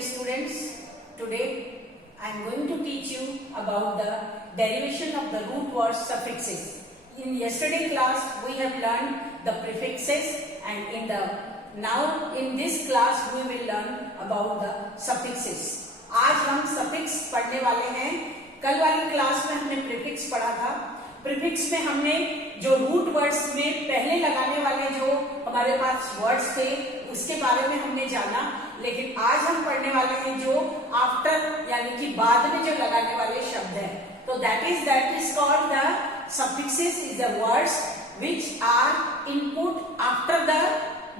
dear students, today I am going to teach you about the derivation of the root word suffixes. In yesterday class we have learned the prefixes, and now in this class we will learn about the suffixes. आज हम suffix पढ़ने वाले हैं. कल वाली class में हमने prefix पढ़ा था. प्रीफिक्स में हमने जो रूट वर्ड्स में पहले लगाने वाले जो हमारे पास वर्ड्स थे उसके बारे में हमने जाना, लेकिन आज हम पढ़ने वाले हैं जो आफ्टर यानी कि बाद में जो लगाने वाले शब्द हैं. तो that is called the suffixes is the words which are input after the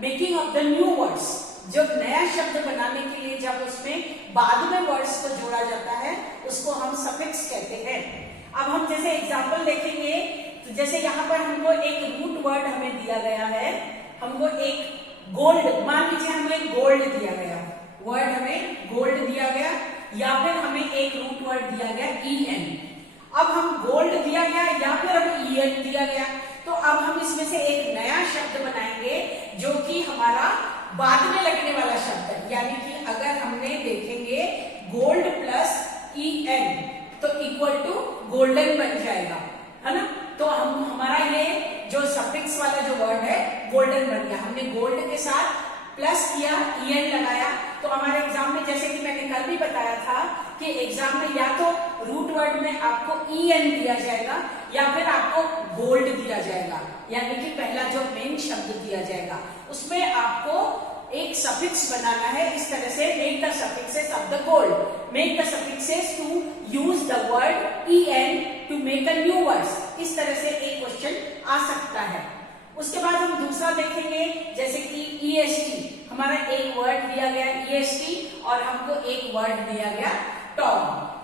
making of the new words. जब नया शब्द बनाने के लिए जब उसमें बाद में वर्ड्स को जोड़ा जाता है उसको हम सफिक्स कहते हैं. अब हम जैसे एग्जाम्पल देखेंगे, तो जैसे यहाँ पर हमको एक रूट वर्ड हमें दिया गया है. हमको एक गोल्ड, मान लीजिए हमें एक गोल्ड दिया गया, वर्ड हमें गोल्ड दिया गया, या फिर हमें एक रूट वर्ड दिया गया EN. अब हम गोल्ड दिया गया या फिर हमें EN दिया गया, तो अब हम इसमें से एक नया शब्द बनाएंगे जो कि हमारा बाद में लगने वाला शब्द है. यानी कि अगर हमने देखेंगे गोल्ड प्लस EN तो इक्वल टू गोल्डन बन जाएगा, है ना. तो हम हमारा ये जो सफिक्स वाला जो वर्ड है गोल्डन बन गया. हमने गोल्ड के साथ प्लस किया, EN लगाया, तो हमारे एग्जाम में जैसे कि मैंने कल भी बताया था कि एग्जाम में या तो रूट वर्ड में आपको EN दिया जाएगा या फिर आपको गोल्ड दिया जाएगा, यानी कि पहला जो मेन शब्द दिया जाएगा उसमें आपको एक सफिक्स बनाना है. इस तरह से make the suffixes of the gold, make the suffixes to use the word EN to make a new words. इस तरह से एक क्वेश्चन आ सकता है. उसके बाद हम दूसरा देखेंगे, जैसे कि EST. हमारा एक वर्ड दिया गया EST और हमको एक वर्ड दिया गया टॉल.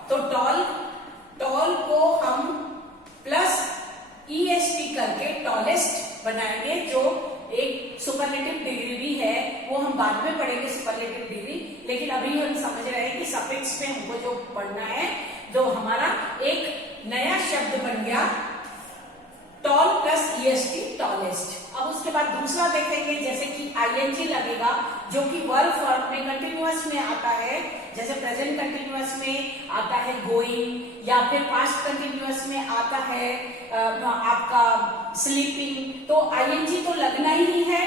तो टॉल को हम प्लस EST करके टॉलेस्ट बनाएंगे, जो एक सुपरलेटिव डिग्री भी है, वो हम बाद में पढ़ेंगे सुपरलेटिव डिग्री. लेकिन अभी हम समझ रहे हैं कि सफिक्स में हमको जो पढ़ना है, जो हमारा एक नया शब्द बन गया टॉल प्लस EST टॉलेस्ट. अब उसके बाद दूसरा देखेंगे, जैसे कि ING लगेगा जो कि वर्ब फॉर्म में कंटिन्यूअस में आता है. जैसे प्रेजेंट कंटिन्यूअस में आता है गोइंग, या फिर पास्ट कंटिन्यूअस में आता है आपका स्लीपिंग. तो ING तो लगना ही है.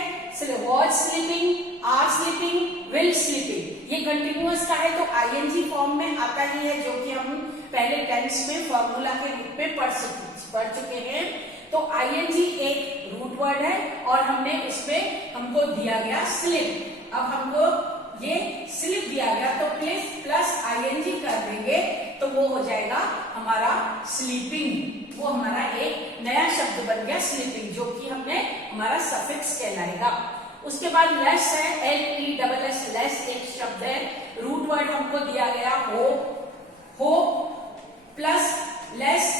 Was sleeping, are sleeping, will sleeping, ये कंटिन्यूअस का है तो ING फॉर्म में आता ही है, जो कि हम पहले टेंस में फॉर्मूला के रूप में पढ़ चुके हैं. तो ING एक रूट वर्ड है और हमने उसमें हमको दिया गया स्लिप. अब हमको ये स्लिप दिया गया तो प्लस ING कर देंगे तो वो हो जाएगा हमारा स्लीपिंग. वो हमारा एक नया शब्द बन गया स्लीपिंग, जो कि हमने हमारा सफिक्स कहलाएगा. उसके बाद लेस है, LESS, लेस एक शब्द है. रूट वर्ड हमको दिया गया हो प्लस लेस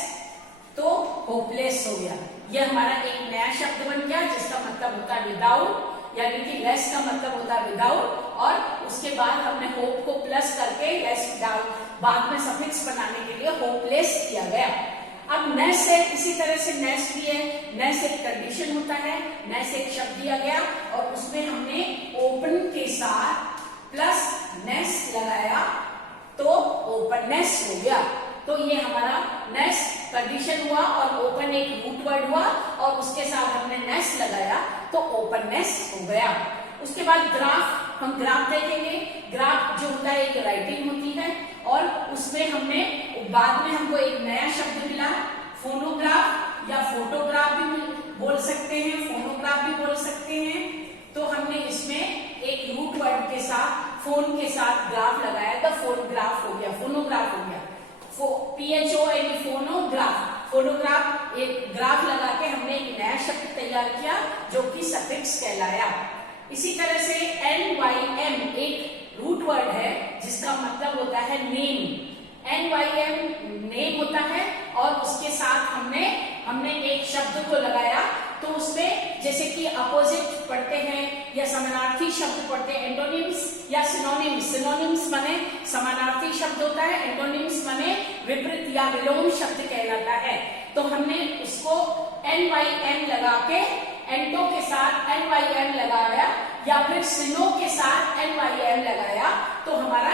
तो होपलेस हो गया. ये हमारा एक नया शब्द बन गया जिसका मतलब होता है विदाउट, यानी कि लेस का मतलब होता है विदाउट, और उसके बाद हमने होप को प्लस करके लेस विदाउट बाद में सफिक्स बनाने के लिए होपलेस किया गया. अब नेस है, इसी तरह से नेस भी है. नेस एक कंडीशन होता है, नेस एक शब्द दिया गया और उसमें हमने ओपन के साथ प्लस नेस लगाया तो ओपननेस हो गया. तो ये हमारा नेस कंडीशन हुआ और ओपन एक रूट वर्ड हुआ और उसके साथ हमने नेस लगाया तो ओपननेस हो गया. उसके बाद ग्राफ, हम ग्राफ देखेंगे. ग्राफ जो होता है एक राइटिंग होती है और उसमें हमने बाद में हमको एक नया शब्द मिला, फोनोग्राफ या फोटोग्राफ भी बोल सकते हैं, फोनोग्राफ भी बोल सकते हैं. तो हमने इसमें एक रूट वर्ड के साथ फोन के साथ ग्राफ लगाया तो फोनोग्राफ हो गया, फोनोग्राफ हो गया. PHO फोनोग्राफ, फोटोग्राफ एक ग्राफ लगा के हमने एक नया शब्द तैयार किया जो कि सफिक्स कहलाया. इसी तरह से NYM एक रूट वर्ड है जिसका मतलब होता है नेम. NYM नेम होता है और उसके साथ हमने एक शब्द को लगाया तो उसमें जैसे कि अपोजिट पढ़ते हैं या समानार्थी शब्द पढ़ते हैं, एंटोनिम्स या सिनोनिम्स. सिनोनिम्स माने समानार्थी शब्द होता है, एंटोनिम्स माने विपरीत या विलोम शब्द कहलाता है. तो हमने उसको NYM लगा के एंटो के साथ NYM लगाया या फिर सिनो के साथ NYM लगाया तो हमारा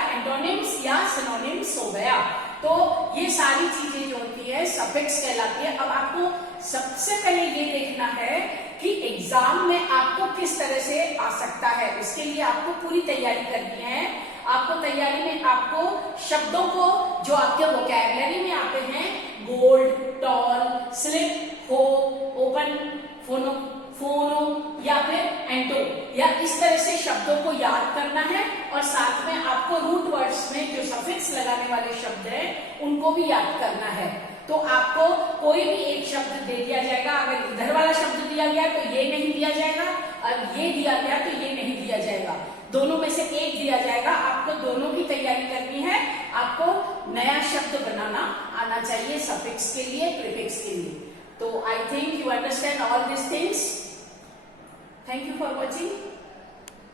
सारी चीजें जो होती है सफिक्स कहलाती है। अब आपको सबसे पहले ये देखना है कि एग्जाम में आपको किस तरह से आ सकता है, उसके लिए आपको पूरी तैयारी करनी है। आपको तैयारी में आपको शब्दों को जो आपके वोकैबुलरी में आते हैं, गोल्ड, टॉल, स्लिप, हो, ओपन, फोनो, फोनो या फिर एंटो, या इस तरह से शब्दों को याद करना है। और साथ में आपको रूट वर्ड्स में जो सफिक्स लगाने वाले शब्द हैं उनको भी याद करना है। तो आपको कोई भी एक शब्द दे दिया जाएगा, अगर इधर वाला शब्द दिया गया तो ये नहीं दिया जाएगा, और ये दिया गया तो ये नहीं दिया जाएगा, दोनों में से एक दिया जाएगा। आपको दोनों की तैयारी करनी है। आपको नया शब्द बनाना आना चाहिए सफिक्स के लिए, प्रीफिक्स के लिए। तो I think you understand all this things. Thank you for watching.